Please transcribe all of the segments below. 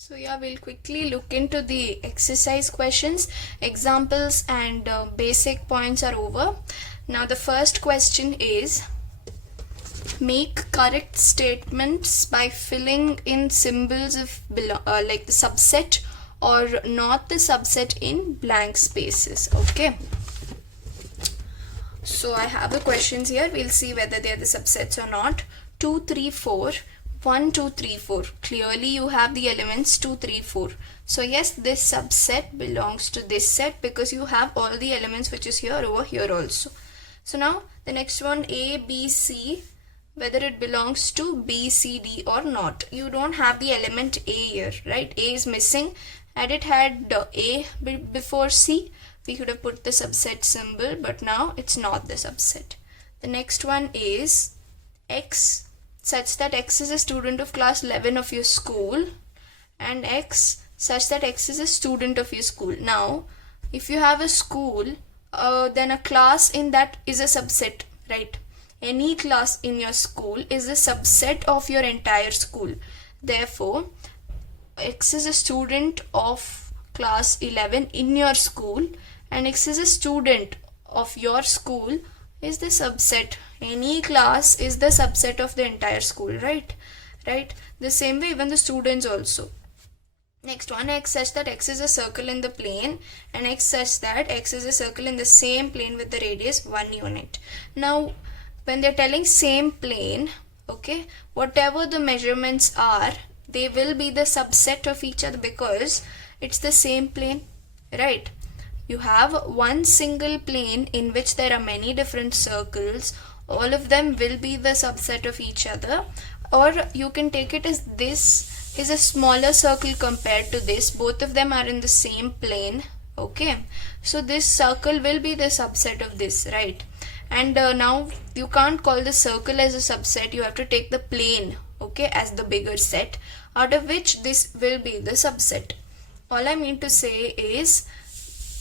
So yeah, we'll quickly look into the exercise questions. Examples and basic points are over. Now the first question is, make correct statements by filling in symbols of like the subset or not the subset in blank spaces. Okay. So I have the questions here. We'll see whether they are the subsets or not. 2, 3, 4. 1, 2, 3, 4. Clearly you have the elements 2, 3, 4. So yes, this subset belongs to this set because you have all the elements which is here over here also. So now the next one, A, B, C, whether it belongs to B, C, D or not. You don't have the element A here, right? A is missing. Had it had A before C, we could have put the subset symbol, but now it's not the subset. The next one is X, such that X is a student of class 11 of your school, and X such that X is a student of your school. Now, if you have a school, then a class in that is a subset, right? Any class in your school is a subset of your entire school. Therefore, X is a student of class 11 in your school, and X is a student of your school is the subset. Any class is the subset of the entire school, right? The same way even the students also. Next one, X such that X is a circle in the plane, and X such that X is a circle in the same plane with the radius 1 unit. Now when they're telling same plane, okay, whatever the measurements are, they will be the subset of each other because it's the same plane, right? You have one single plane in which there are many different circles. All of them will be the subset of each other. Or you can take it as this is a smaller circle compared to this. Both of them are in the same plane. Okay. So this circle will be the subset of this, right? And now you can't call the circle as a subset. You have to take the plane, okay, as the bigger set, out of which this will be the subset. All I mean to say is,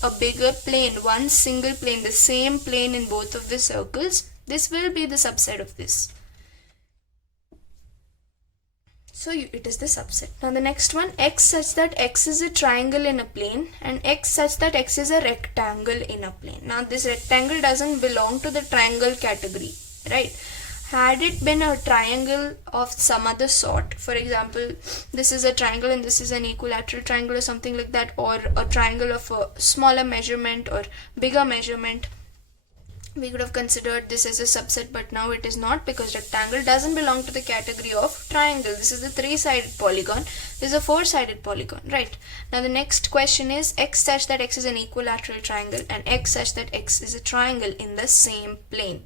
a bigger plane, one single plane, the same plane in both of the circles, this will be the subset of this. So it is the subset. Now the next one, X such that X is a triangle in a plane, and X such that X is a rectangle in a plane. Now this rectangle doesn't belong to the triangle category, right? Had it been a triangle of some other sort, for example, this is a triangle and this is an equilateral triangle or something like that, or a triangle of a smaller measurement or bigger measurement, we could have considered this as a subset, but now it is not because rectangle doesn't belong to the category of triangle. This is a 3-sided polygon. This is a 4-sided polygon, right? Now the next question is X such that X is an equilateral triangle, and X such that X is a triangle in the same plane.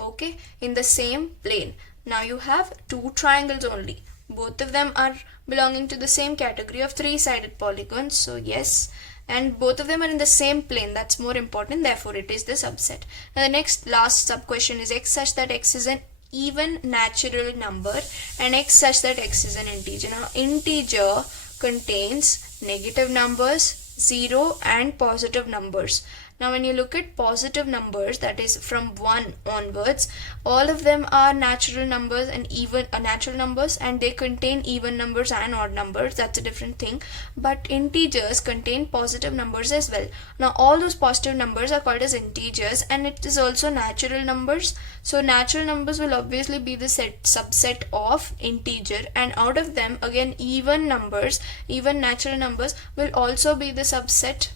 Okay, in the same plane. Now you have two triangles only. Both of them are belonging to the same category of 3-sided polygons. So yes, and both of them are in the same plane. That's more important. Therefore, it is the subset. Now the next last sub question is X such that X is an even natural number, and X such that X is an integer. Now integer contains negative numbers, 0 and positive numbers. Now when you look at positive numbers, that is from 1 onwards, all of them are natural numbers and even natural numbers, and they contain even numbers and odd numbers. That's a different thing. But integers contain positive numbers as well. Now all those positive numbers are called as integers, and it is also natural numbers. So natural numbers will obviously be the subset of integer, and out of them again even numbers, even natural numbers will also be the subset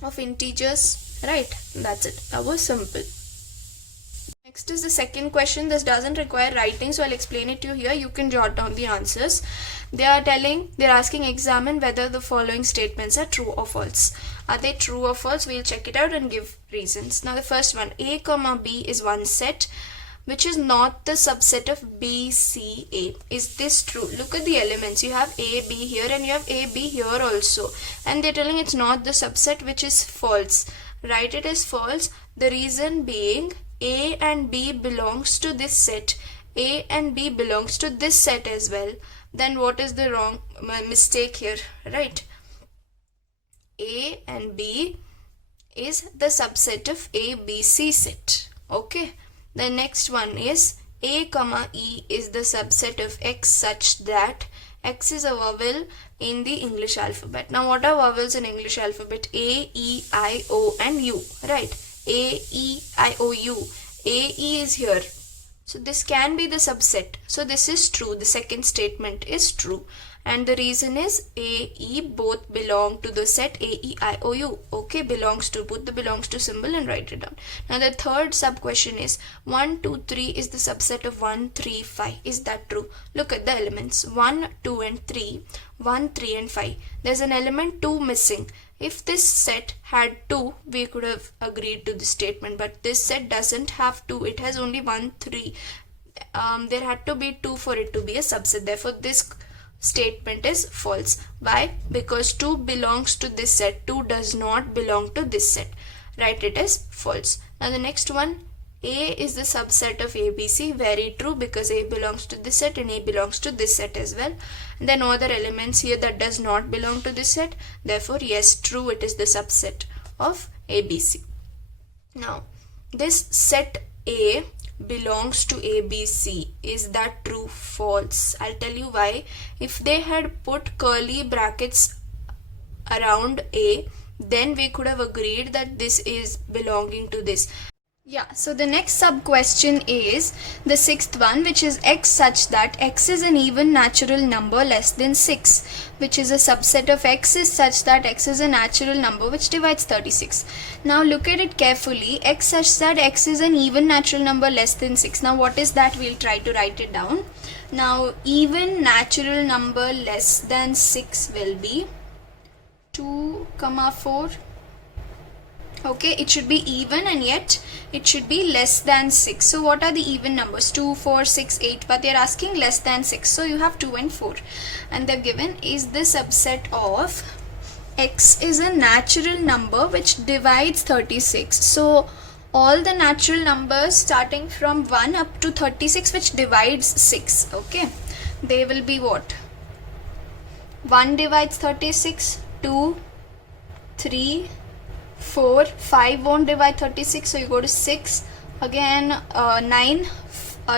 of integers, right? That's it. That was simple. Next is the second question. This doesn't require writing, so I'll explain it to you here. You can jot down the answers. They're asking, examine whether the following statements are true or false. Are they true or false? We'll check it out and give reasons. Now the first one, A comma B is one set which is not the subset of B, C, A. Is this true? Look at the elements. You have A, B here and you have A, B here also. And they're telling it's not the subset, which is false. Write it as false. The reason being A and B belongs to this set. A and B belongs to this set as well. Then what is the wrong mistake here, right? A and B is the subset of A, B, C set. Okay. The next one is A comma E is the subset of X such that X is a vowel in the English alphabet. Now what are vowels in English alphabet? A, E, I, O and U, right? A, E, I, O, U. A, E is here. So this can be the subset. So this is true. The second statement is true. And the reason is A, E both belong to the set A, E, I, O, U. Okay, belongs to, put the belongs to symbol and write it down. Now the third sub question is 1, 2, 3 is the subset of 1, 3, 5. Is that true? Look at the elements 1, 2 and 3. 1, 3 and 5. There's an element 2 missing. If this set had 2, we could have agreed to the statement. But this set doesn't have 2. It has only 1, 3. There had to be 2 for it to be a subset. Therefore, this statement is false. Why? Because 2 belongs to this set. 2 does not belong to this set. Write it as false. Now the next one, A is the subset of ABC. Very true, because A belongs to this set and A belongs to this set as well. And then no other elements here that does not belong to this set. Therefore, yes, true, it is the subset of ABC. Now, this set A belongs to ABC. Is that true? False. I'll tell you why. If they had put curly brackets around A, then we could have agreed that this is belonging to this. Yeah, so the next sub question is the sixth one, which is X such that X is an even natural number less than 6, which is a subset of X is such that X is a natural number which divides 36. Now look at it carefully. X such that X is an even natural number less than 6. Now what is that? We'll try to write it down. Now even natural number less than 6 will be 2, 4. Okay, it should be even and yet it should be less than 6. So what are the even numbers? 2, 4, 6, 8. But they're asking less than 6. So you have 2 and 4. And they're given is the subset of X is a natural number which divides 36. So all the natural numbers starting from 1 up to 36 which divides 6. Okay. They will be what? 1 divides 36, 2, 3, 4, 5 won't divide 36, so you go to 6, again 9,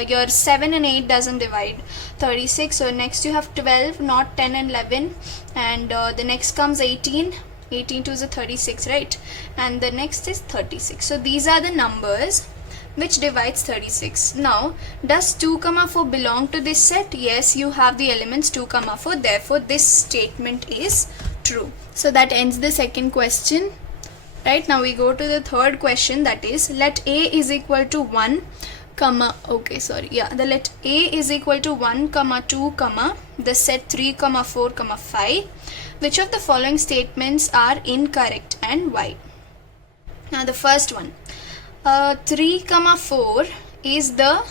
your 7 and 8 doesn't divide 36, so next you have 12, not 10 and 11, and the next comes 18, 18 to is a 36, right, and the next is 36. So these are the numbers which divides 36. Now, does 2, 4 belong to this set? Yes, you have the elements 2, 4, therefore this statement is true. So that ends the second question. Right, now we go to the third question, that is let A is equal to 1 let A is equal to 1 2 the set 3 4 5. Which of the following statements are incorrect and why? Now the first one, 3 4 is the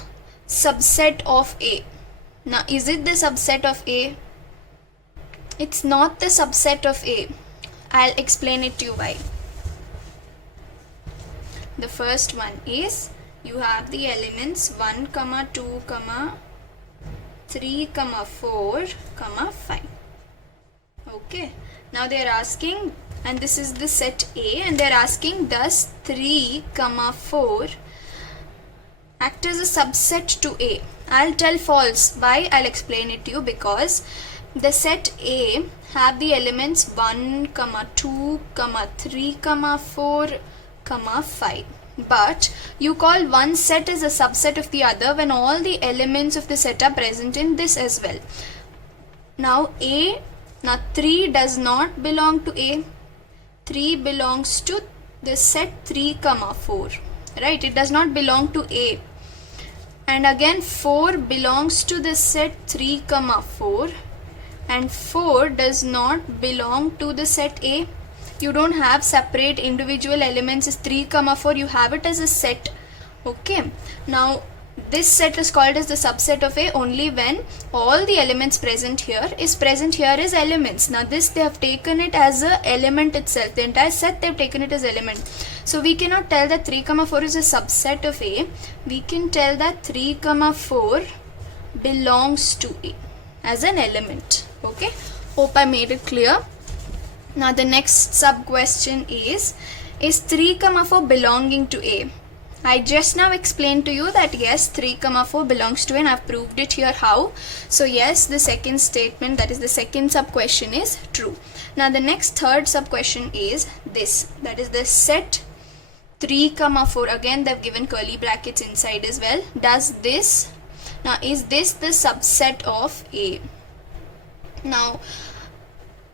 subset of A. Now is it the subset of A? It's not the subset of A. I'll explain it to you why. The first one is you have the elements 1, 2, 3, 4, 5. Okay. Now they are asking, and this is the set A, and they are asking does 3, 4 act as a subset to A? I'll tell false. Why? I'll explain it to you. Because the set A have the elements 1, 2, 3, 4, 5, but you call one set as a subset of the other when all the elements of the set are present in this as well. Now 3 does not belong to A. 3 belongs to the set 3, 4, right? It does not belong to A. And again 4 belongs to the set 3, 4, and 4 does not belong to the set A. You don't have separate individual elements as 3, 4. You have it as a set. Okay. Now, this set is called as the subset of A only when all the elements present here as elements. Now, this they have taken it as a element itself. The entire set they have taken it as element. So, we cannot tell that 3, 4 is a subset of A. We can tell that 3, 4 belongs to A as an element. Okay. Hope I made it clear. Now the next sub question is 3, 4 belonging to A? I just now explained to you that yes, 3, 4 belongs to A, and I've proved it here how. So yes, the second statement, that is the second sub question, is true. Now the next third sub question is this, that is the set 3, 4. Again they've given curly brackets inside as well. Does this, now is this the subset of A? Now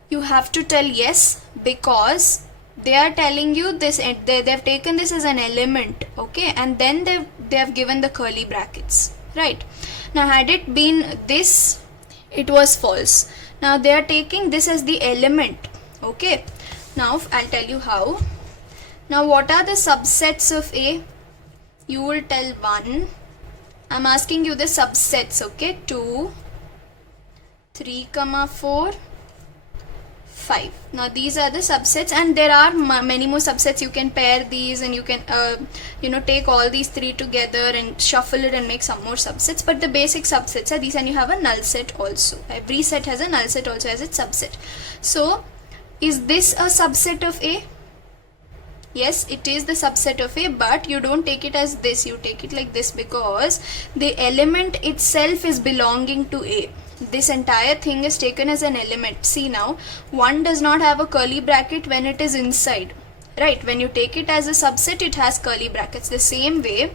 you have to tell yes, because they are telling you this, they've taken this as an element, okay, and then they have given the curly brackets, right? Now had it been this, it was false. Now they are taking this as the element, okay. Now I'll tell you how. Now what are the subsets of A? You will tell 1. I'm asking you the subsets, okay. 2, 3, 4, 5. Now these are the subsets, and there are many more subsets. You can pair these, and you can take all these 3 together and shuffle it and make some more subsets, but the basic subsets are these, and you have a null set also. Every set has a null set also as its subset. So is this a subset of A? Yes, it is the subset of A, but you don't take it as this, you take it like this, because the element itself is belonging to A. This entire thing is taken as an element. See now, 1 does not have a curly bracket when it is inside, right? When you take it as a subset, it has curly brackets. The same way,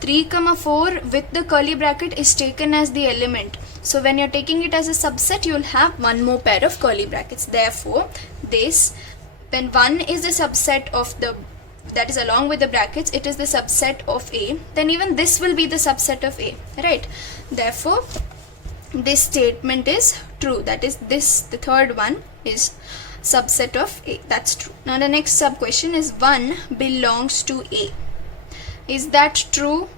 3, 4 with the curly bracket is taken as the element. So when you're taking it as a subset, you will have one more pair of curly brackets. Therefore, this, when 1 is the subset of the, that is along with the brackets, it is the subset of A, then even this will be the subset of A, right? Therefore this statement is true, that is this, the third one is subset of A. That's true. Now the next sub question is 1 belongs to A. Is that true?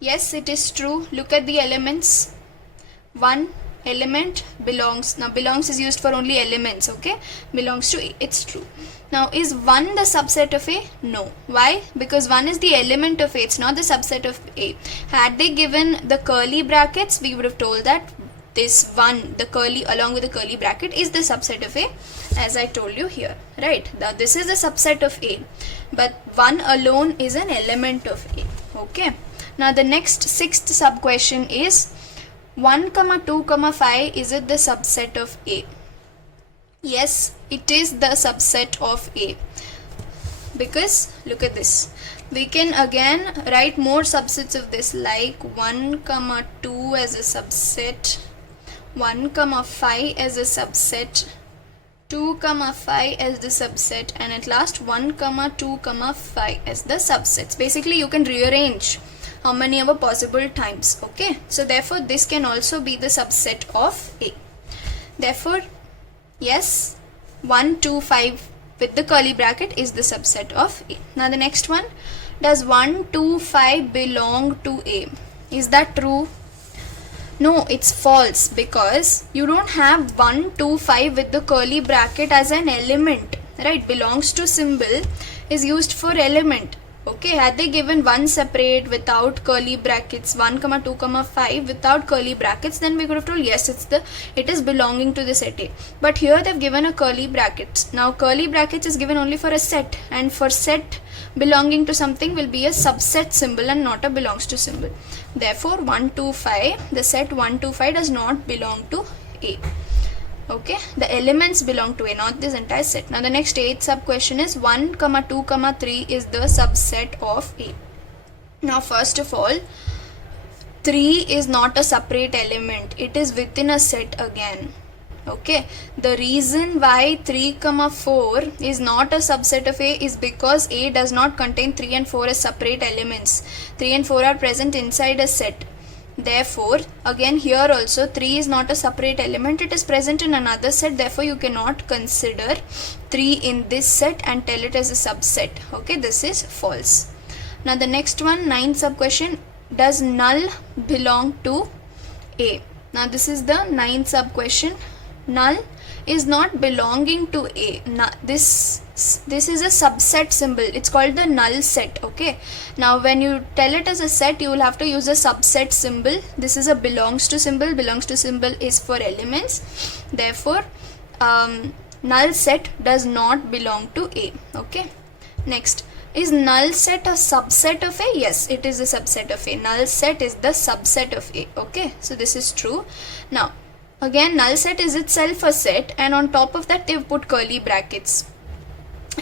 Yes, it is true. Look at the elements. 1 element belongs. Now belongs is used for only elements, okay? Belongs to A. It's true. Now is 1 the subset of A? No. Why? Because 1 is the element of A. It's not the subset of A. Had they given the curly brackets, we would have told that this 1, the curly along with the curly bracket, is the subset of A, as I told you here, right? Now this is the subset of A, but 1 alone is an element of A, okay? Now the next sixth sub question is 1, 2, 5, is it the subset of A? Yes, it is the subset of A, because look at this. We can again write more subsets of this, like 1, 2 as a subset, 1, 5 as a subset, 2, 5 as the subset, and at last 1, 2, 5 as the subsets. Basically you can rearrange how many ever possible times, okay? So therefore this can also be the subset of A. Therefore yes, 1, 2, 5 with the curly bracket is the subset of A. Now the next one, does 1, 2, 5 belong to A? Is that true? No, it's false, because you don't have 1, 2, 5 with the curly bracket as an element, right? Belongs to symbol is used for element. Okay, had they given 1 separate without curly brackets, 1, 2, 5 without curly brackets, then we could have told yes, it is belonging to the set A. But here they've given a curly brackets. Now curly brackets is given only for a set, and for set belonging to something will be a subset symbol and not a belongs to symbol. Therefore 1, 2, 5, the set 1, 2, 5 does not belong to A. Okay, the elements belong to A, not this entire set. Now the next 8th sub question is 1, 2, 3 is the subset of A. Now first of all, 3 is not a separate element, it is within a set again. Okay, the reason why 3, 4 is not a subset of A is because A does not contain 3 and 4 as separate elements. 3 and 4 are present inside a set. Therefore, again here also 3 is not a separate element, it is present in another set. Therefore, you cannot consider 3 in this set and tell it as a subset. Okay, this is false. Now the next one, 9th sub question, does null belong to A? Now this is the 9th sub question. Null is not belonging to A. Now, this is a subset symbol. It's called the null set. Okay. Now when you tell it as a set, you will have to use a subset symbol. This is a belongs to symbol. Belongs to symbol is for elements. Therefore, null set does not belong to A. Okay. Next, Is null set a subset of A? Yes, it is a subset of A. Null set is the subset of A. Okay, so this is true. Now, again, null set is itself a set, and on top of that, they've put curly brackets.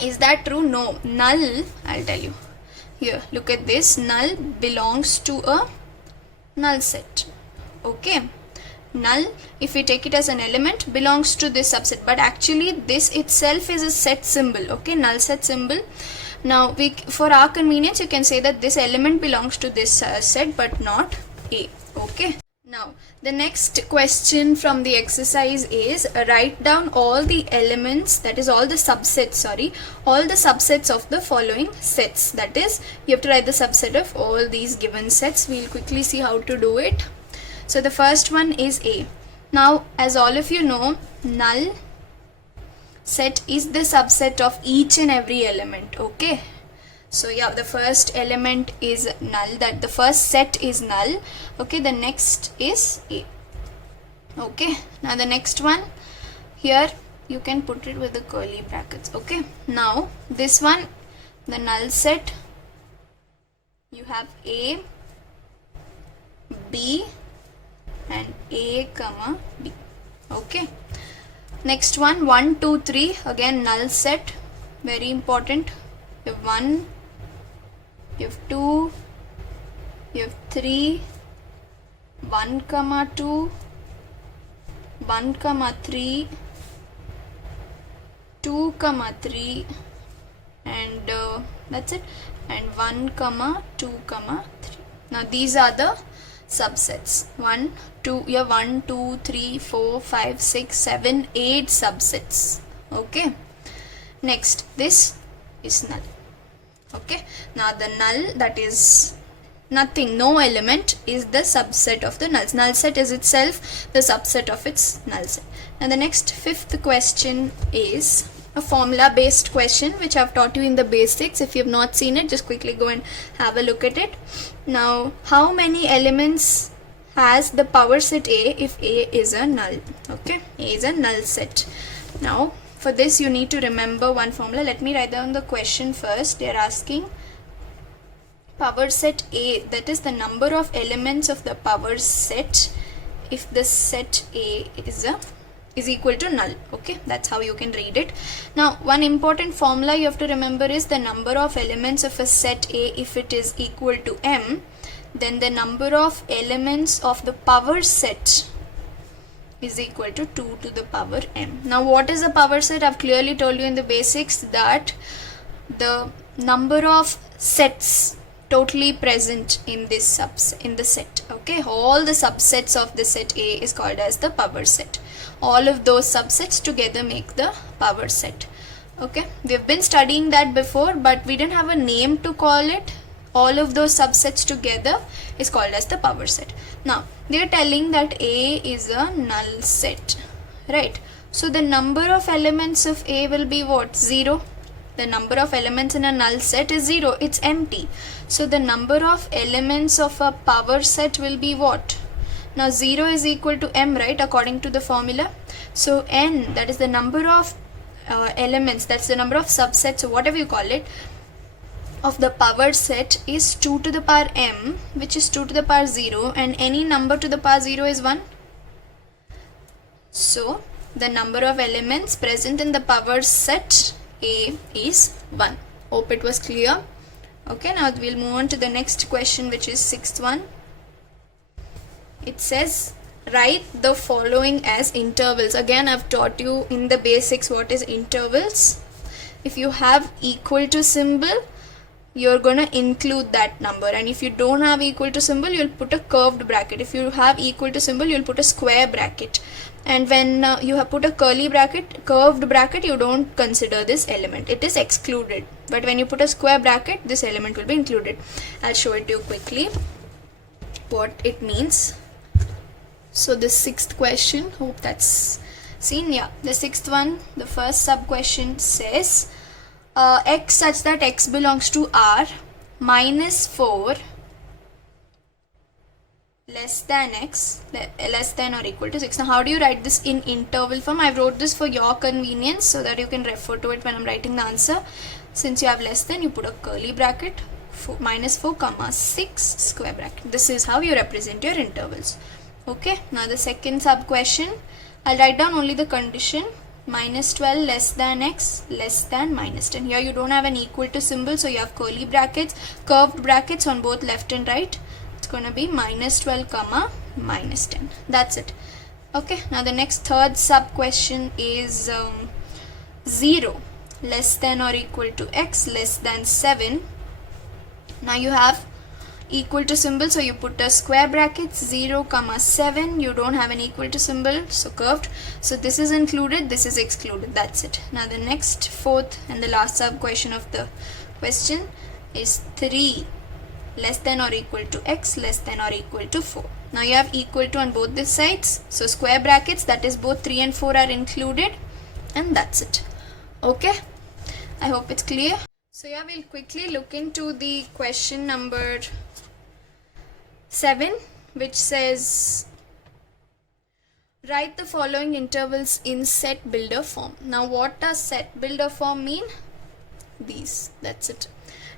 Is that true? No. Null, I'll tell you. Here, look at this. Null belongs to a null set. Okay. Null, if we take it as an element, belongs to this subset, but actually this itself is a set symbol. Okay, null set symbol. Now, for our convenience, you can say that this element belongs to this set but not A. Okay. Now, the next question from the exercise is write down all the elements, that is all the subsets, all the subsets of the following sets. That is, you have to write the subset of all these given sets. We'll quickly see how to do it. So, the first one is A. Now, as all of you know, null set is the subset of each and every element. Okay. So yeah, the first element is null, that the first set is null. Okay, the next is A. Okay, now the next one, here you can put it with the curly brackets. Okay, now this one, the null set, you have A, B and A comma B. Okay, next one, 1, 2, 3, again null set, very important. You have 1, you have 2, you have 3, 1 comma 2, 1 comma 3, 2 comma 3, and that's it, and 1 comma 2 comma 3. Now these are the subsets. 1, 2, you have 1, 2, 3, 4, 5, 6, 7, 8 subsets. Okay. Next, this is null. Okay, now the null, that is nothing, no element, is the subset of the nulls. Null set is itself the subset of its null set. Now the next fifth question is a formula based question which I've taught you in the basics. If you have not seen it, just quickly go and have a look at it. Now, how many elements has the power set A if A is a null? Okay, A is a null set. Now, for this you need to remember one formula. Let me write down the question first. They are asking power set A, that is the number of elements of the power set if the set A is equal to null. Okay, that's how you can read it. Now, one important formula you have to remember is the number of elements of a set A. If it is equal to M, then the number of elements of the power set is equal to 2 to the power M. Now, what is a power set? I've clearly told you in the basics that the number of sets totally present in this in the set. Okay, all the subsets of the set A is called as the power set. All of those subsets together make the power set. Okay, we've been studying that before, but we didn't have a name to call it. All of those subsets together is called as the power set. Now, they are telling that A is a null set, right? So the number of elements of A will be what? 0. The number of elements in a null set is 0. It's empty. So the number of elements of a power set will be what? Now 0 is equal to M, right? According to the formula. So N, that is the number of elements, that's the number of subsets, so whatever you call it, of the power set is 2 to the power M, which is 2 to the power 0, and any number to the power 0 is 1. So the number of elements present in the power set A is 1. Hope it was clear. Okay, now we'll move on to the next question, which is 6th one. It says write the following as intervals. Again, I've taught you in the basics what is intervals. If you have equal to symbol, you're going to include that number, and if you don't have equal to symbol, you'll put a curved bracket. If you have equal to symbol, you'll put a square bracket, and when you have put a curly bracket, curved bracket, you don't consider this element, it is excluded. But when you put a square bracket, this element will be included. I'll show it to you quickly what it means. So the 6th question, hope that's seen. Yeah, the 6th one, the first sub question says x such that x belongs to R minus 4 less than x less than or equal to 6. Now, how do you write this in interval form? I wrote this for your convenience so that you can refer to it when I'm writing the answer. Since you have less than, you put a curly bracket, -4 comma 6 square bracket. This is how you represent your intervals. Okay, now the second sub question, I'll write down only the condition, -12 less than x less than -10. Here you don't have an equal to symbol, so you have curly brackets, curved brackets on both left and right. It's going to be -12 comma -10. That's it. Okay, now the next third sub question is 0 less than or equal to x less than 7. Now you have equal to symbol, so you put a square bracket, 0 comma 7. You don't have an equal to symbol, so curved. So this is included, this is excluded. That's it. Now the next fourth and the last sub question of the question is 3 less than or equal to x less than or equal to 4. Now you have equal to on both the sides, so square brackets, that is both 3 and 4 are included, and that's it. Okay, I hope it's clear. So yeah, we'll quickly look into the question number 7, which says write the following intervals in set builder form. Now what does set builder form mean? These, that's it.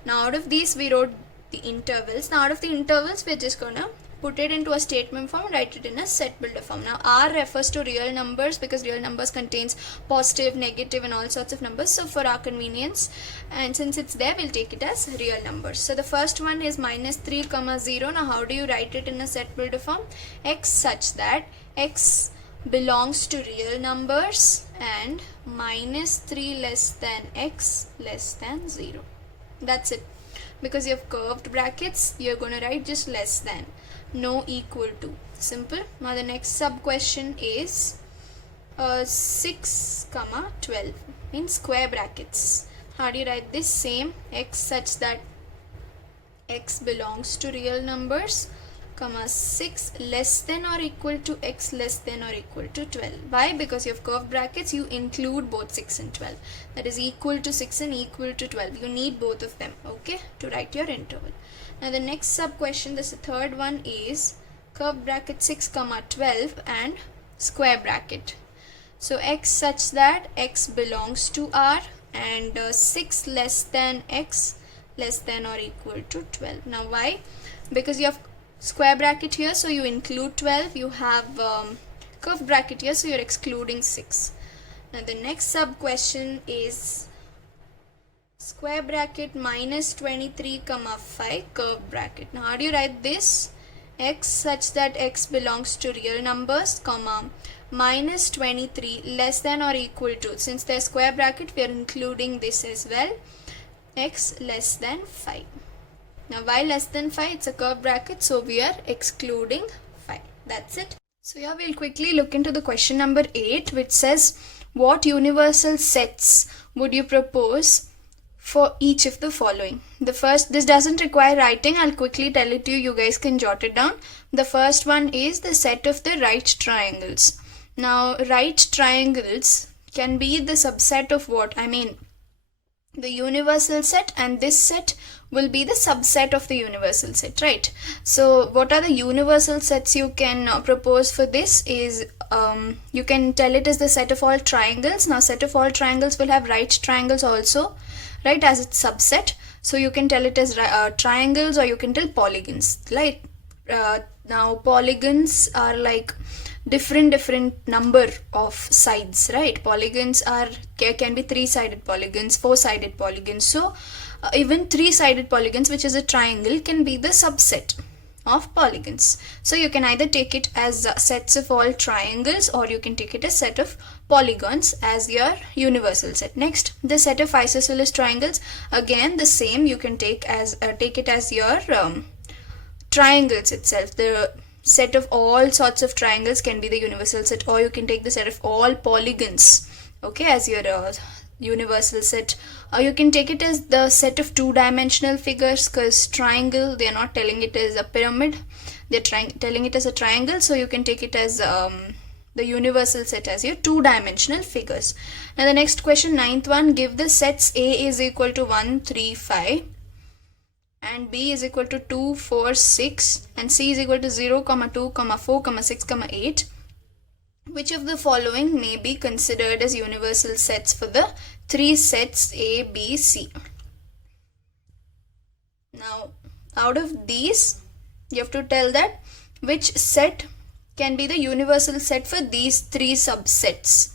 Now out of these we wrote the intervals. Now out of the intervals we're just gonna put it into a statement form, write it in a set builder form. Now R refers to real numbers because real numbers contains positive, negative and all sorts of numbers. So for our convenience, and since it's there, we'll take it as real numbers. So the first one is -3 comma 0. Now how do you write it in a set builder form? X such that x belongs to real numbers and -3 less than x less than 0. That's it. Because you have curved brackets, you're going to write just less than, no equal to. Simple. Now the next sub question is 6 comma 12 in square brackets. How do you write this? Same, x such that x belongs to real numbers, comma 6 less than or equal to x less than or equal to 12. Why? Because you have curved brackets, you include both 6 and 12. That is equal to 6 and equal to 12. You need both of them, okay, to write your interval. Now the next sub question, this third one is curved bracket 6 comma 12 and square bracket. So x such that x belongs to R and 6 less than x less than or equal to 12. Now why? Because you have square bracket here, so you include 12. You have curved bracket here, so you're excluding 6. Now the next sub question is square bracket -23 comma 5 curved bracket. Now how do you write this? X such that x belongs to real numbers, comma -23 less than or equal to, since there's square bracket we are including this as well, x less than 5. Now why less than 5? It's a curved bracket, so we are excluding 5. That's it. So yeah, we'll quickly look into the question number 8, which says what universal sets would you propose for each of the following. The first, this doesn't require writing, I'll quickly tell it to you, you guys can jot it down. The first one is the set of the right triangles. Now right triangles can be the subset of what? I mean the universal set, and this set will be the subset of the universal set, right? So what are the universal sets you can propose for this is you can tell it as the set of all triangles. Now set of all triangles will have right triangles also, right, as its subset. So you can tell it as triangles, or you can tell polygons, right? Now polygons are like different number of sides, right? Polygons are can be 3-sided polygons, 4-sided polygons. So even 3-sided polygons, which is a triangle, can be the subset of polygons. So you can either take it as sets of all triangles, or you can take it as set of polygons as your universal set. Next, the set of isosceles triangles, again the same, you can take it as your triangles itself. The set of all sorts of triangles can be the universal set, or you can take the set of all polygons, okay, as your universal set. Or you can take it as the set of 2-dimensional figures, because triangle, they are not telling it as a pyramid, they're telling it as a triangle. So you can take it as the universal set as your 2-dimensional figures. Now the next question, 9th one, give the sets A is equal to 1, 3, 5 and B is equal to 2, 4, 6 and C is equal to 0, 2, 4, 6, 8. Which of the following may be considered as universal sets for the 3 sets A, B, C? Now out of these you have to tell that which set can be the universal set for these three subsets.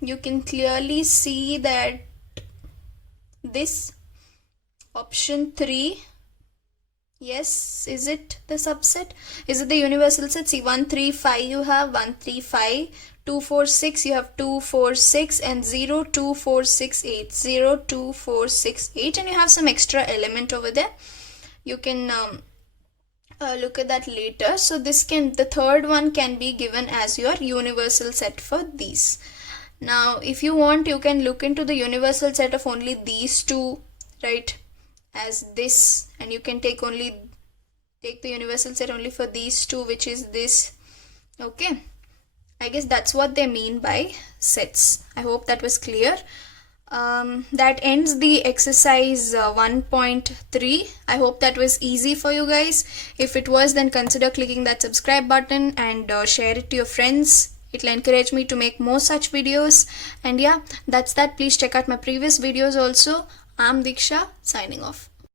You can clearly see that this option 3, yes, is it the subset? Is it the universal set? See, 1 3 5 you have 1 3 5, 2 4 6 you have 2 4 6, and 0 2 4 6 8, 0 2 4 6 8, and you have some extra element over there. You can look at that later. So the third one can be given as your universal set for these. Now if you want, you can look into the universal set of only these two, right, as this, and you can take the universal set only for these two, which is this. Okay, I guess that's what they mean by sets. I hope that was clear. That ends the exercise 1.3. I hope that was easy for you guys. If it was, then consider clicking that subscribe button and share it to your friends. It'll encourage me to make more such videos. And yeah, that's that. Please check out my previous videos also. I'm Diksha, signing off.